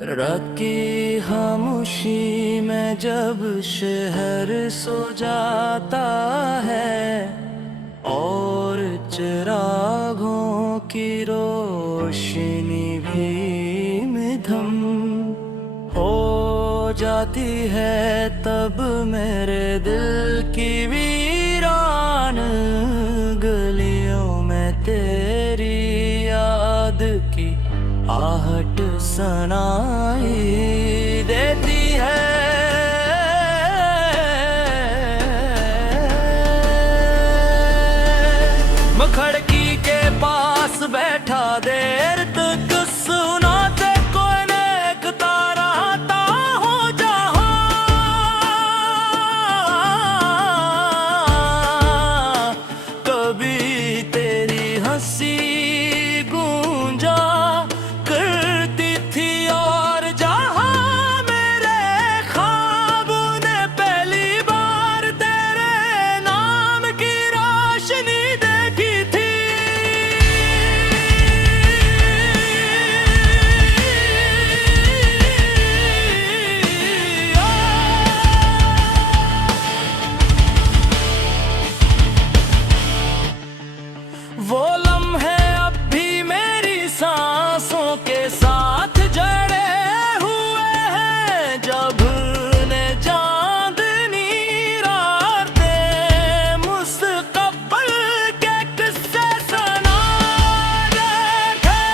रात खामोशी में जब शहर सो जाता है और चिरागों की रोशनी भी मध्यम हो जाती है, तब मेरे दिल की वीरान गलियों में तेरी याद की आहट सुनाई देती है। मैं खिड़की के पास बैठा देर तक सुनाते कोई नेकता रहता हो जहां, कभी तेरी हंसी गूंजा करती थी और जहां मेरे ख्वाब ने पहली बार तेरे नाम की रोशनी देखी थी। वो लम्हे अब भी मेरी सांसों के साथ जड़े हुए हैं, जब ने चांदनी रातें मुस्तकबिल के किस्से सुना रखे।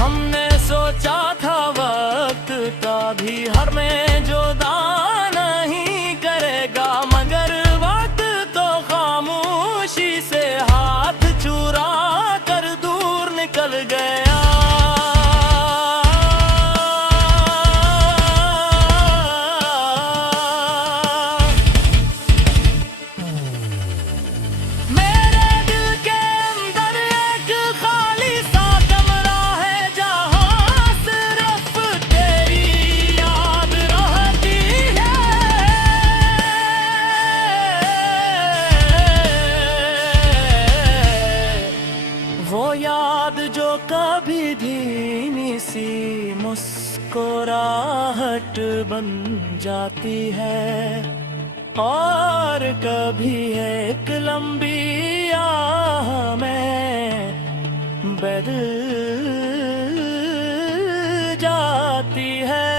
हमने सोचा था वक्त का भी हर में जुदा नहीं करेगा, मगर वक्त तो खामोशी से हाथ चुरा कर दूर निकल गया। मेरे दिल के अंदर एक खाली सा कमरा है जहां सिर्फ तेरी याद रहती है। वो याद जो कभी धीमी सी मुस्कुराहट बन जाती है और कभी एक लंबी आह में बदल जाती है।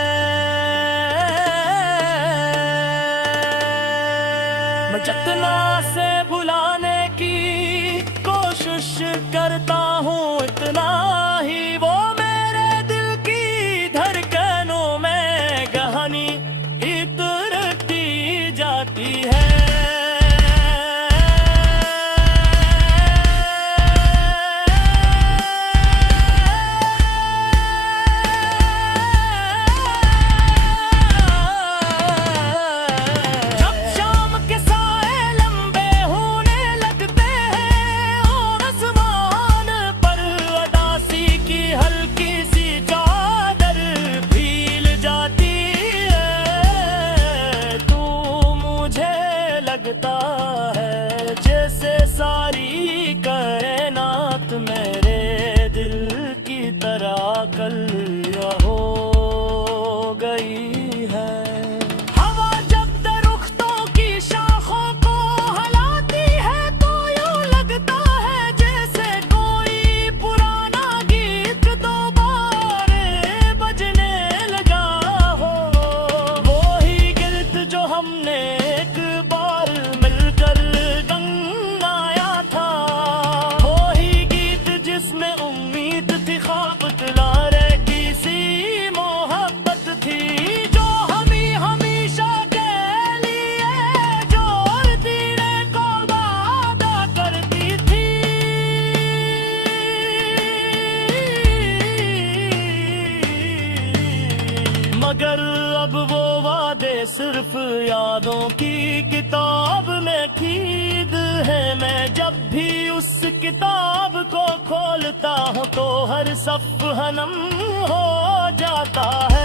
मैं जितना से भुलाने की कोशिश करता हूँ, इतना ही वो मेरे दिल की धड़कनों में गहनी इतरती जाती है। जब शाम के साए लंबे होने लगते हैं और आसमान पर उदासी की हल्की सी चादर फैल जाती है, तू मुझे लगता है जैसे सारी कायनात मेरे दिल की तरह कल हो गई है। हवा जब दरख्तों की शाखों को हिलाती है तो यूं लगता है जैसे कोई पुराना गीत दोबारा बजने लगा हो। वो ही गीत जो हमने एक बार मिलकर गंगाया था, वो ही गीत जिसमें उम्मीद थी, ख्वाब दिलारे किसी मोहब्बत थी, जो हमेशा के लिए जोड़ती रे को वादा करती थी। मगर अब वो वादे सिर्फ यादों की किताब में कीद है। मैं जब भी उस किताब को खोलता हूँ तो हर सफ़हा नम हो जाता है।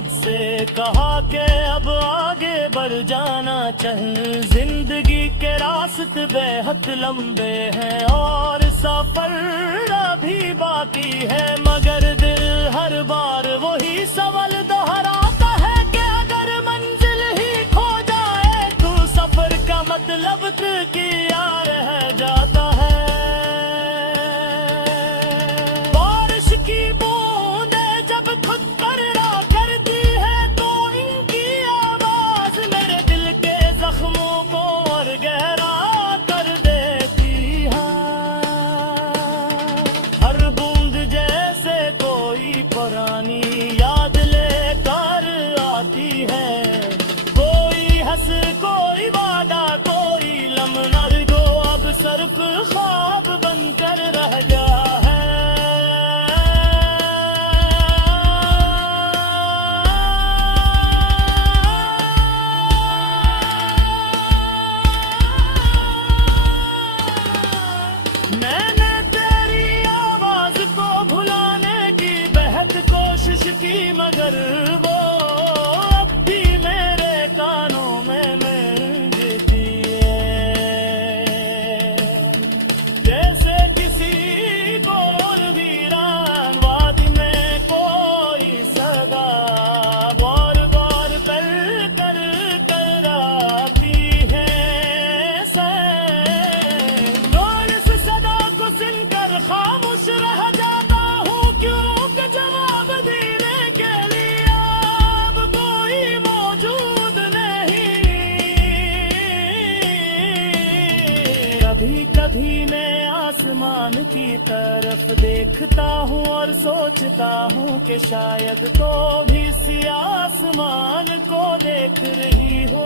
खुद से कहा कि अब आगे बढ़ जाना चाहिए। जिंदगी के रास्ते बेहद लंबे हैं और सफर अभी बाकी है, मगर दिल हर बार वही सवाल दोहराता है कि अगर मंजिल ही खो जाए तो सफर का मतलब किया रह जाता है। बारिश की बूंदे जब खुद पर रा करती है तो इनकी आवाज मेरे दिल के जख्मों को और गहरा कर देती है। हर बूंद जैसे कोई पुरानी याद लेकर आती है, कोई हंस कोई वादा कोई लम्हा जो अब सिर्फ ख्वाब बनकर रह गया है। मैंने तेरी आवाज को भुलाने की बेहद कोशिश की, मगर वो अब भी मेरे कानों में गूंजती है। जैसे किसी गोर वीरान वादी में कोई सदा बार बार कर आती है। और इस सदा को सुनकर खामोश रह जाता हूँ, क्योंकि जवाब देने के लिए अब कोई मौजूद नहीं। कभी कभी मैं आसमान की तरफ देखता हूँ और सोचता हूँ कि शायद तो भी इसी आसमान को देख रही हो।